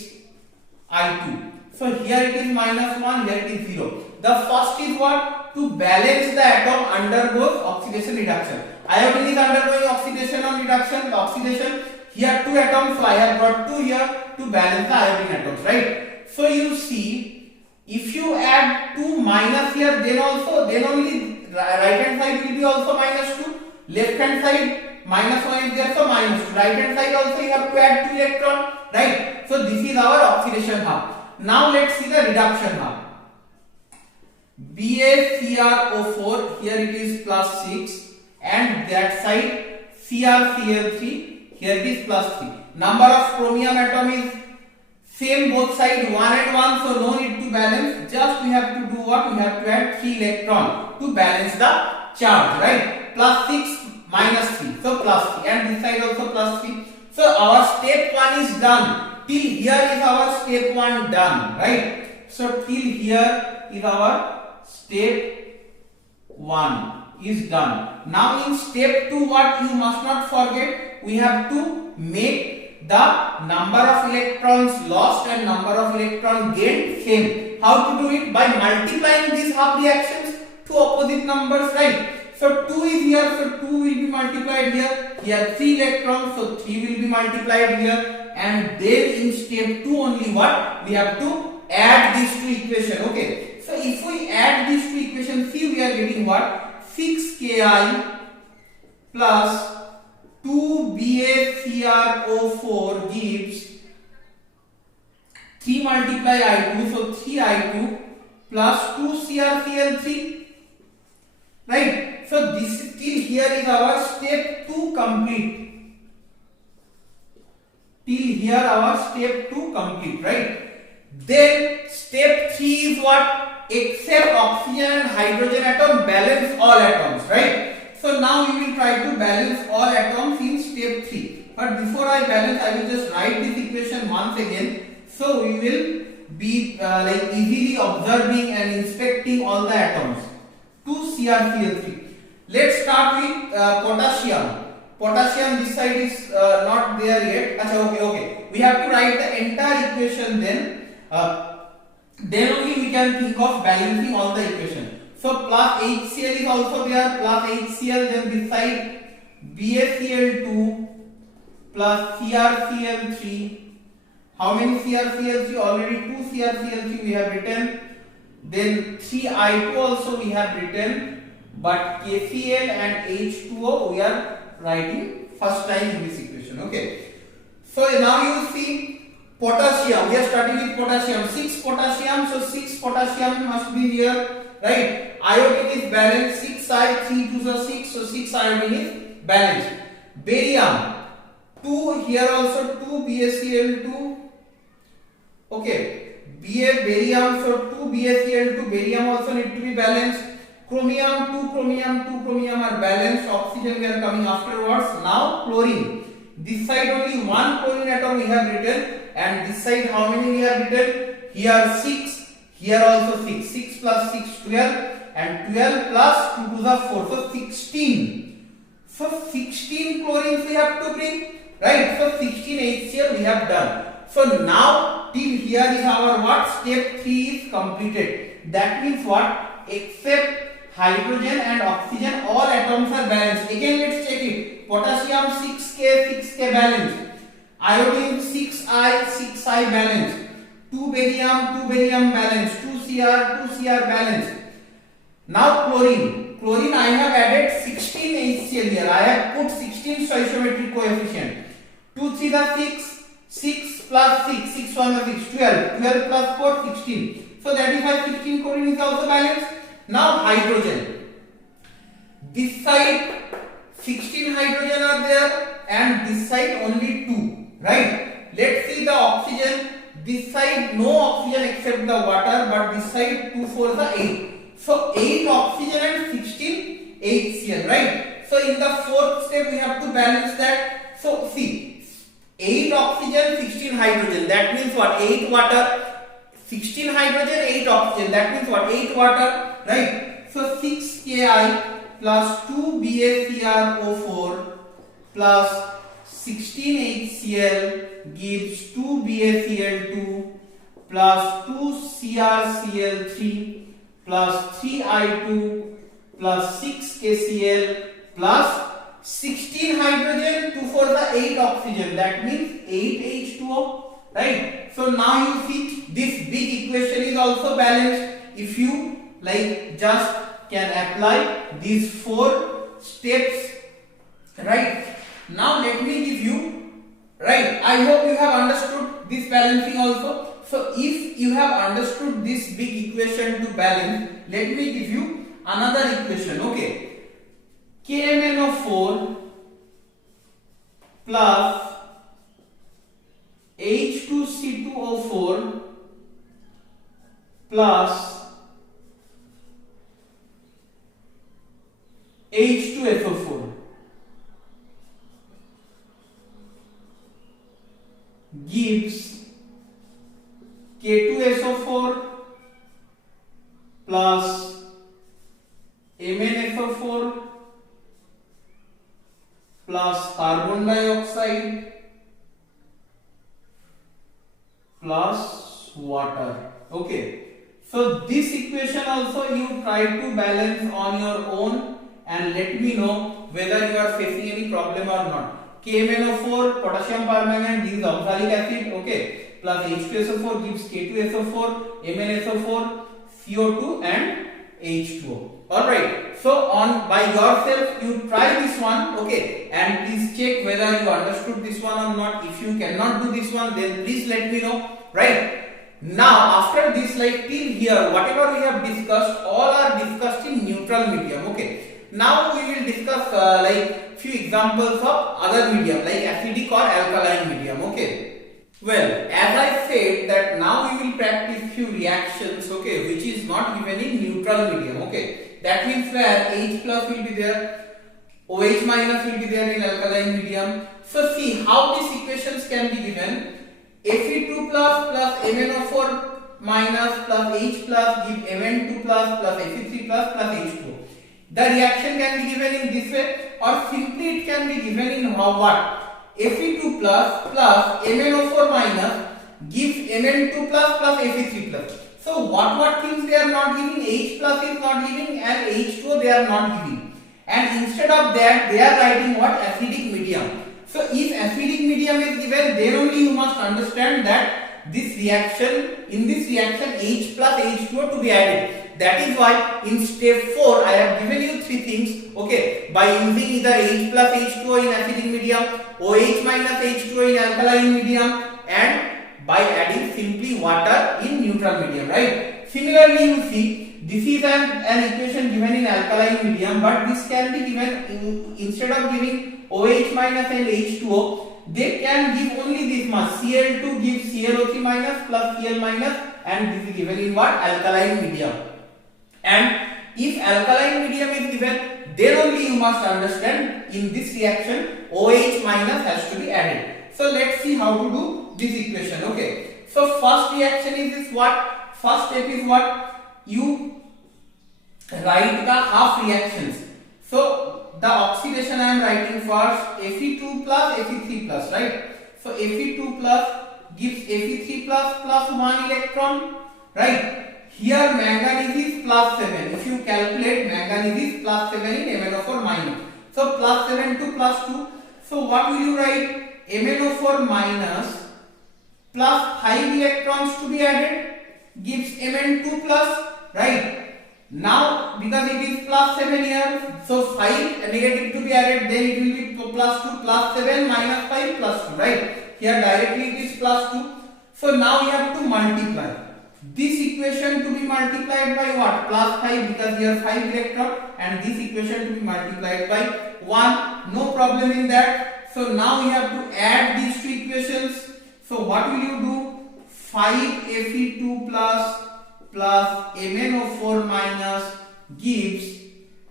I2. So here it is -1, here it is 0. The first is what? To balance the atom undergoes oxidation reduction. Iodine is undergoing oxidation or reduction. The oxidation here 2 atoms, so I have brought 2 here to balance the iodine atoms, right? So you see, if you add 2 minus here, then only right hand side will be also -2. Left hand side -1 is there, so -2. Right hand side also you have to add 2 electron, right? So this is our oxidation half. Now let's see the reduction half. BaCrO4, here it is +6, and that side CrCl3, here it is +3. Number of chromium atom is same both sides, 1 and 1, so no need to balance. Just we have to do what? We have to add 3 electron to balance the charge, right? +6 -3, so +3, and this side also +3. So our step 1 is done. Till here is our step 1 done, right? So till here is our step 1 is done. Now in step 2, what you must not forget, we have to make the number of electrons lost and number of electrons gained same. How to do it? By multiplying these half reactions to opposite numbers, right? So 2 is here, so 2 will be multiplied here. Here 3 electrons, so 3 will be multiplied here. And then in step 2 only what? We have to add these two equations, okay. So if we add these two equations, see we are getting what? 6Ki plus 2 BaCrO4 gives 3 multiply I2, so 3 I2 plus 2 CrCl3, right? So this till here is our step 2 complete. Till here our step 2 complete, right? Then step 3 is what? Except oxygen and hydrogen atom, balance all atoms, right? So now we will try to balance all atoms in step 3. But before I balance, I will just write this equation once again. So we will be easily observing and inspecting all the atoms. 2 CrCl3. Let's start with potassium. Potassium, this side is not there yet. Achha, okay. We have to write the entire equation then. then only we can think of balancing all the equation. So plus HCl is also there, plus HCl, then this side BaCl2 plus CrCl3. How many CrCl3? Already 2 CrCl3 we have written. Then 3I2 also we have written, but KCl and H2O we are writing first time in this equation. Okay. So now you see potassium. We are starting with potassium. 6 potassium. So 6 potassium must be here, right? Iodine is balanced. 6I, 3 2 are 6. So 6 iodine is balanced. Barium 2 here also 2 BaCl2. Okay. Barium, so 2 BaCl2, barium also need to be balanced. Chromium 2 chromium are balanced. Oxygen we are coming afterwards. Now chlorine. This side only one chlorine atom we have written, and this side how many we have written? Here 6, here also 6. 6 plus 6 12, and 12 plus 2 to the 4, so 16. So 16 chlorines we have to bring, right? So 16 HCl we have done. So now till here is our what? Step 3 is completed. That means what? Except hydrogen and oxygen, all atoms are balanced. Again let's check it. Potassium 6K balanced. Iodine 6I balanced. 2 barium balanced. 2 Cr balanced. Now chlorine. Chlorine I have added 16 HCl here. I have put 16 stoichiometric coefficient. 2 3 are 6. 6 plus 6, 6 1 are 6, 12. 12 plus 4, 16. So that is why 16 chlorine is also balanced. Now hydrogen. This side 16 hydrogen are there, and this side only 2. Right? Let's see the oxygen. This side no oxygen except the water, but this side 2 4 are 8. So 8 oxygen and 16 HCl. Right? So in the fourth step we have to balance that. So see. 8 oxygen, 16 hydrogen. That means what? 8 water, 16 hydrogen, 8 oxygen. That means what? 8 water, right? So 6 Ki plus 2 BaCrO4 plus 16 HCl gives 2 BaCl2 plus 2 CrCl3 plus 3I2 plus 6 KCl plus 16 hydrogen, 2 4 the 8 oxygen. That means 8 H2O, right? So now you see this big equation is also balanced. If you like just can apply these 4 steps, right? Now let me give you, right? I hope you have understood this balancing also. So if you have understood this big equation to balance, let me give you another equation. Okay. KMnO4 plus H2C2O4 plus H2SO4 gives K2SO4 plus MnSO4 plus carbon dioxide plus water. Okay, so this equation also you try to balance on your own and let me know whether you are facing any problem or not. KMnO4 potassium permanganate gives oxalic acid, okay, plus H2SO4 gives K2SO4, MnSO4, CO2 and H2O. Alright, so on by yourself you try this one, okay, and please check whether you understood this one or not. If you cannot do this one, then please let me know, right? Now after this, like till here, whatever we have discussed, all are discussed in neutral medium, okay. Now we will discuss like few examples of other medium like acidic or alkaline medium, okay. Well, as I said that now we will practice few reactions, okay, which is not given in neutral medium, okay. That means where H plus will be there, OH minus will be there in alkaline medium. So see how these equations can be given. Fe2 plus MnO4 minus plus H plus give Mn2 plus Fe3 plus H2O. The reaction can be given in this way, or simply it can be given in how what? Fe2 plus MnO4 minus gives Mn2 plus Fe3 plus. So what things they are not giving? H plus is not giving and H2O they are not giving. And instead of that they are writing what? Acidic medium. So if acidic medium is given, then only you must understand that this reaction, in this reaction H plus H2O to be added. That is why in step 4 I have given you three things, okay, by using either H plus H2O in acidic medium, OH minus H2O in alkaline medium, and by adding simply water in neutral medium, right? Similarly, you see this is an equation given in alkaline medium, but this can be given instead of giving OH minus and H2O, they can give only this much. Cl2 gives ClO3 minus plus Cl minus, and this is given in what? Alkaline medium. And if alkaline medium is given, then only you must understand in this reaction OH minus has to be added. So let's see how to do this equation. Okay. So first reaction is this what? First step is what? You write the half reactions. So the oxidation I am writing first Fe2 plus Fe3 plus, right? So Fe2 plus gives Fe3 plus 1 electron, right? Here manganese is plus 7. If you calculate, manganese is plus 7 in MnO4 minus. So plus 7 to plus 2. So what will you write? MnO4 minus plus 5 electrons to be added gives Mn2 plus, right? Now because it is plus 7 here, so 5 negative to be added, then it will be plus 2 plus 7 minus 5 plus 2, right? Here directly it is plus 2. So now you have to multiply this equation to be multiplied by what? Plus 5, because here 5 electron, and this equation to be multiplied by 1. No problem in that. So now you have to add these two equations. So what will you do? 5 Fe2 plus MnO4 minus gives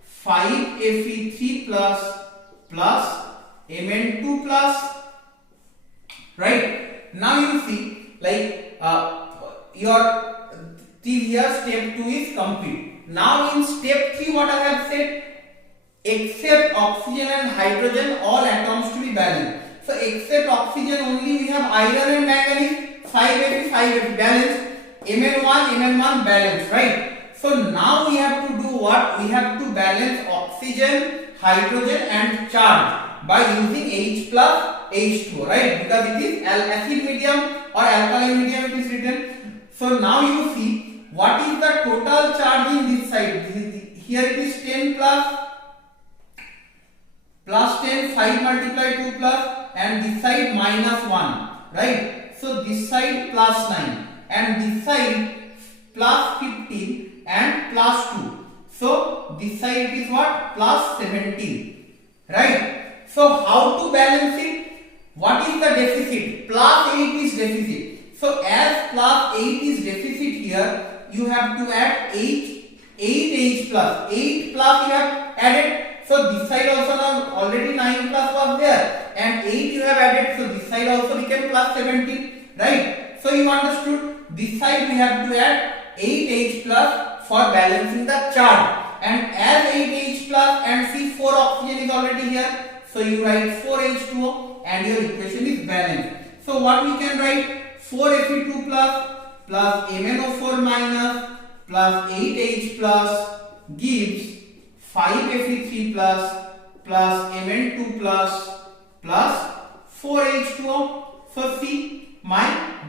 5 Fe3 plus Mn2 plus, right? Now you see, like your till here step 2 is complete. Now in step 3 what I have said, except oxygen and hydrogen all atoms to be balanced. So except oxygen only we have iron and manganese, 5Fe 5Fe balanced, Mn1 balanced, right? So now we have to do what? We have to balance oxygen, hydrogen and charge by using H plus H2O, right? Because it is acid medium or alkaline medium it is written. So now you see what is the total charge in this side. Here it is 10 plus 10, 5 multiplied 2 plus, and this side minus 1, right? So this side plus 9 and this side plus 15 and plus 2. So this side is what? Plus 17, right? So how to balance it? What is the deficit? Plus 8 is deficit. So as plus 8 is deficit here, you have to add 8H plus. 8 plus you have added. So this side also now already 9 plus was there, and 8 you have added. So this side also became plus 17, right? So you understood. This side we have to add 8H plus for balancing the charge. And as 8H plus and see 4 oxygen is already here. So you write 4H2O and your equation is balanced. So what we can write? 4Fe2 plus MnO4 minus plus 8H plus gives 5Fe3 plus Mn2 plus 4H2O. So see,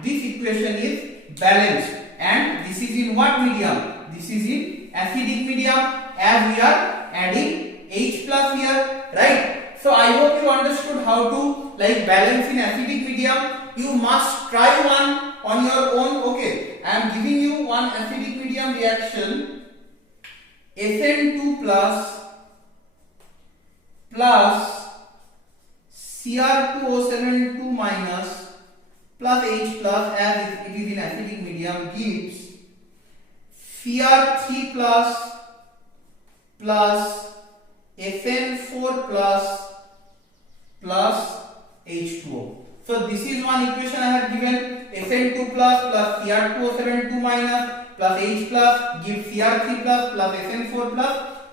this equation is balanced, and this is in what medium? This is in acidic medium, as we are adding H plus here, right? So I hope you understood how to like balance in acidic medium. You must try one on your own. Okay, I am giving you one acidic medium reaction. SN2 plus Cr2O72 minus plus H plus, as it is in acidic medium, gives Cr3 plus SN4 plus H2O. So this is one equation I have given. SN2 plus Cr2O72 minus plus H plus gives Cr3 plus SN4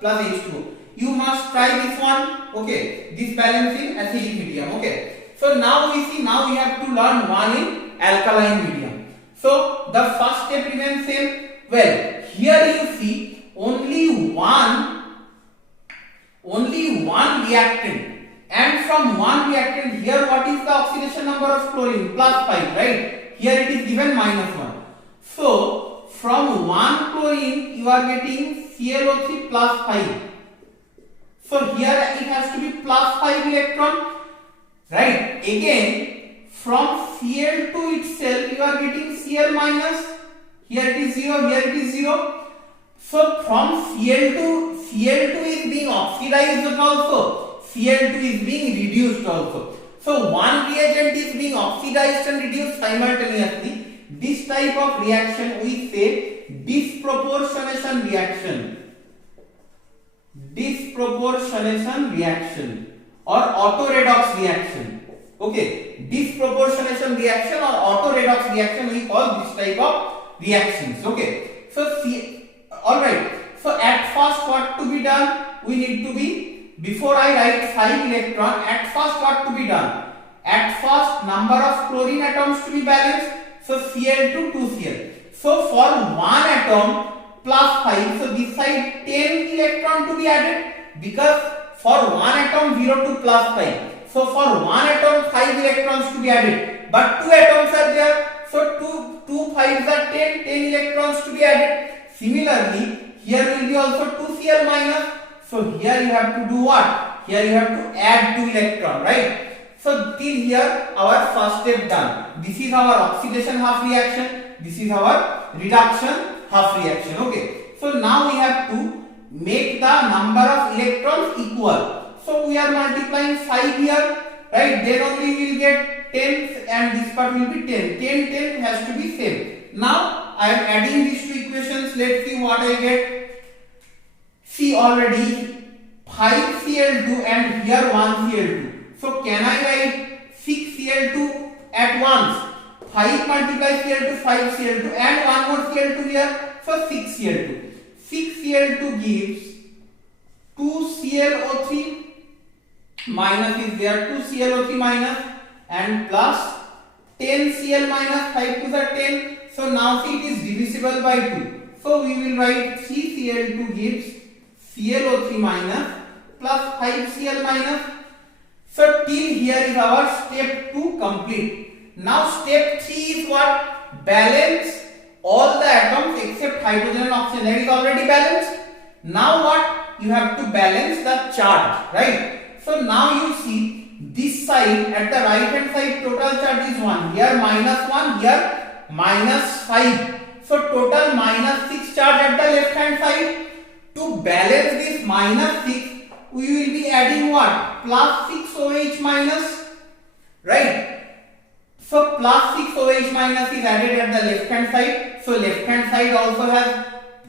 plus H2O. You must try this one. Okay, this balancing acidic medium. Okay, so now we see, now we have to learn one in alkaline medium. So the first step remains same. Well, here you see only one reactant, and from one reactant here what is the oxidation number of chlorine? +5, right? Here it is given -1. So from one chlorine you are getting ClO3 +5. So here it has to be +5 electron, right? Again from Cl2 itself you are getting Cl minus. Here it is 0, here it is 0. So from Cl2 is being oxidized also, Cl2 is being reduced also. So one reagent is being oxidized and reduced simultaneously. This type of reaction we say disproportionation reaction. Disproportionation reaction or auto-redox reaction. Okay, disproportionation reaction or auto-redox reaction we call this type of reactions. Okay, so alright. So at first what to be done? We need to be, before I write 5 electron, at first what to be done? At first number of chlorine atoms to be balanced. So Cl2 2Cl. So for one atom +5, so this side 10 electron to be added, because for one atom 0 to +5. So for one atom 5 electrons to be added, but two atoms are there. So 2 5s are 10 electrons to be added. Similarly, here will be also 2Cl minus. So here you have to do what? Here you have to add 2 electron, right? So till here our first step done. This is our oxidation half reaction. This is our reduction half reaction. Okay. So now we have to make the number of electrons equal. So we are multiplying 5 here, right? Then only we will get 10 and this part will be 10. 10 has to be same. Now I am adding these two equations. Let's see what I get. See already 5 Cl2 and here 1 Cl2. So can I write 6 Cl2 at once? 5 multiplies Cl2, 5 Cl2 and one more Cl2 here. So 6 Cl2. 6 Cl2 gives 2 ClO3 minus is there, 2 ClO3 minus and plus 10 Cl minus 5 to the 10. So now see it is divisible by 2. So we will write 3 Cl2 gives ClO3 minus plus 5 Cl minus. So till here is our step 2 complete. Now step 3 is what? Balance all the atoms except hydrogen and oxygen. That is already balanced. Now what? You have to balance the charge, right? So now you see this side at the right hand side total charge is 1. Here -1, here -5. So total -6 charge at the left hand side. To balance this -6, we will be adding what? +6 OH minus, right? So +6 OH minus is added at the left hand side. So left hand side also has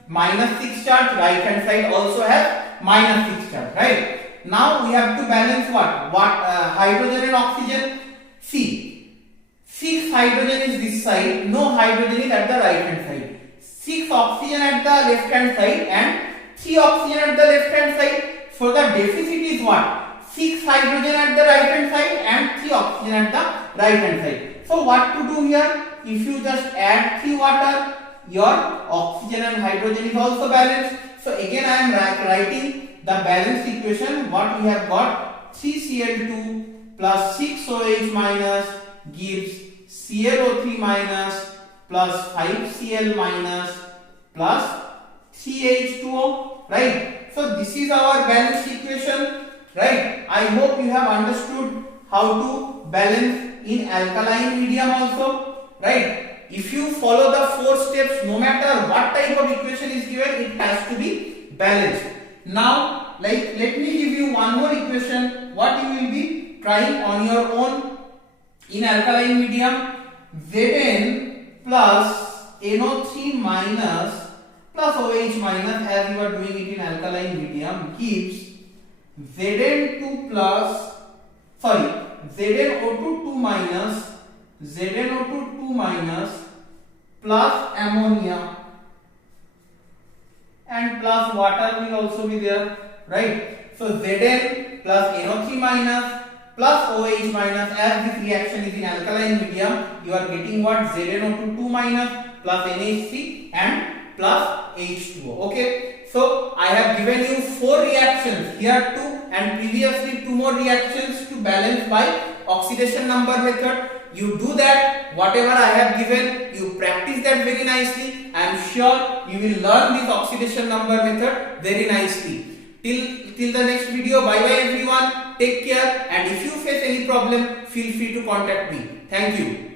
-6 charge, right hand side also has -6 charge, right? Now we have to balance what? Hydrogen and oxygen. See, 6 hydrogen is this side, no hydrogen is at the right hand side. 6 oxygen at the left hand side and 3 oxygen at the left hand side. So the deficit is what? 6 hydrogen at the right hand side and 3 oxygen at the right hand side. So what to do here? If you just add 3 water, your oxygen and hydrogen is also balanced. So again I am writing the balanced equation. What we have got? 3Cl2 plus 6 OH minus gives ClO3 minus plus 5Cl minus plus 3H2O, right? So this is our balanced equation, right? I hope you have understood how to balance in alkaline medium also, right? If you follow the 4 steps, no matter what type of equation is given, it has to be balanced. Now, let me give you one more equation, what you will be trying on your own in alkaline medium. Zn plus NO3 minus plus OH minus, as you are doing it in alkaline medium, gives ZnO2 minus plus ammonia and plus water will also be there, right? So Zn plus NO3 minus plus OH minus. As this reaction is in alkaline medium, you are getting what? ZnO2 2 minus plus NH3 and plus H2O. Okay, so I have given you 4 reactions, here 2 and previously 2 more reactions to balance by oxidation number method. You do that, whatever I have given, you practice that very nicely. I am sure you will learn this oxidation number method very nicely. Till the next video, bye bye everyone, take care, and if you face any problem, feel free to contact me. Thank you.